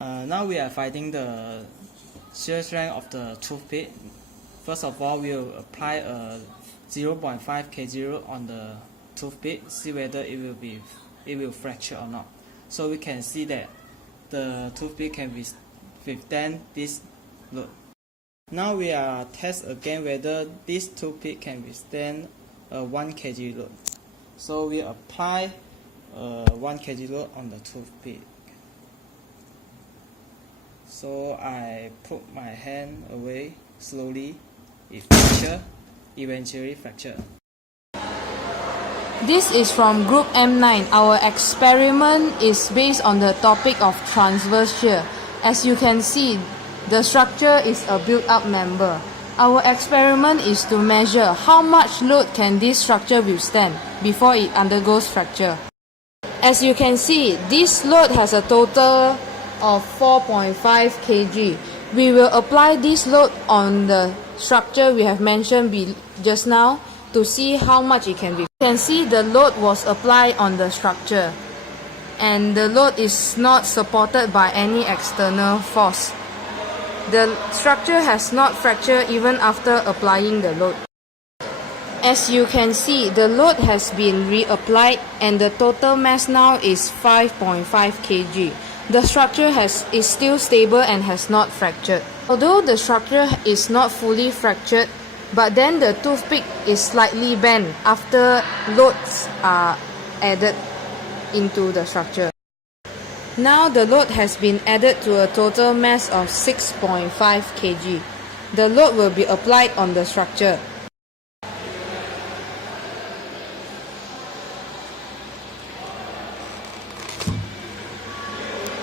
Now we are finding the shear strength of the toothpick. First of all, we will apply a 0.5 kg on the toothpick, see whether it will fracture or not. So we can see that the toothpick can withstand this load. Now we are test again whether this toothpick can withstand a 1 kg load. So we apply a 1 kg load on the toothpick. So I put my hand away slowly. It fracture, eventually fracture. This is from group M9. Our experiment is based on the topic of transverse shear. As you can see, the structure is a built-up member. Our experiment is to measure how much load can this structure withstand before it undergoes fracture. As you can see, this load has a total of 4.5 kg. We will apply this load on the structure we have mentioned just now to see how much it can be. You can see the load was applied on the structure and the load is not supported by any external force. The structure has not fractured even after applying the load. As you can see, the load has been reapplied and the total mass now is 5.5 kg. The structure is still stable and has not fractured. Although the structure is not fully fractured, but then the toothpick is slightly bent after loads are added into the structure. Now the load has been added to a total mass of 6.5 kg. The load will be applied on the structure.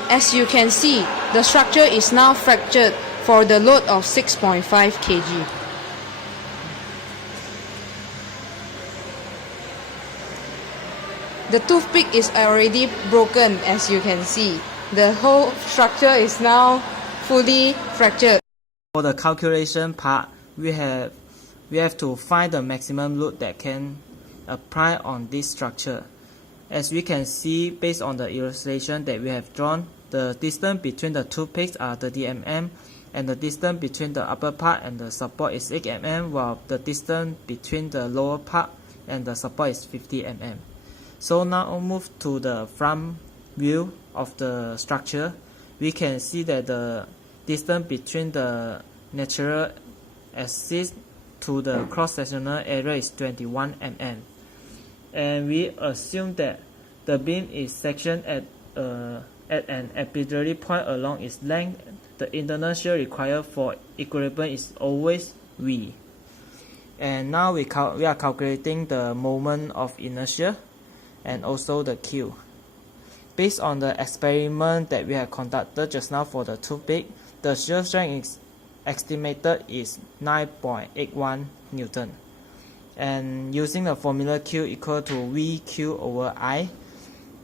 As you can see, the structure is now fractured for the load of 6.5 kg. The toothpick is already broken, as you can see. The whole structure is now fully fractured. For the calculation part, we have to find the maximum load that can apply on this structure. As we can see, based on the illustration that we have drawn, the distance between the toothpicks are 30 mm and the distance between the upper part and the support is 8 mm, while the distance between the lower part and the support is 50 mm. So now I'll move to the front view of the structure. We can see that the distance between the natural axis to the cross-sectional area is 21 mm. And we assume that the beam is sectioned at an arbitrary point along its length. The internal shear required for equilibrium is always V. And now we are calculating the moment of inertia and also the Q. Based on the experiment that we have conducted just now for the toothpick, the shear strength is estimated is 9.81 Newton. And using the formula Q equal to VQ over I,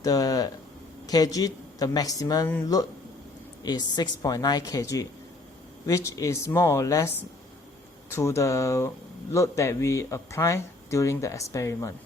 the maximum load is 6.9 kg, which is more or less to the load that we apply during the experiment.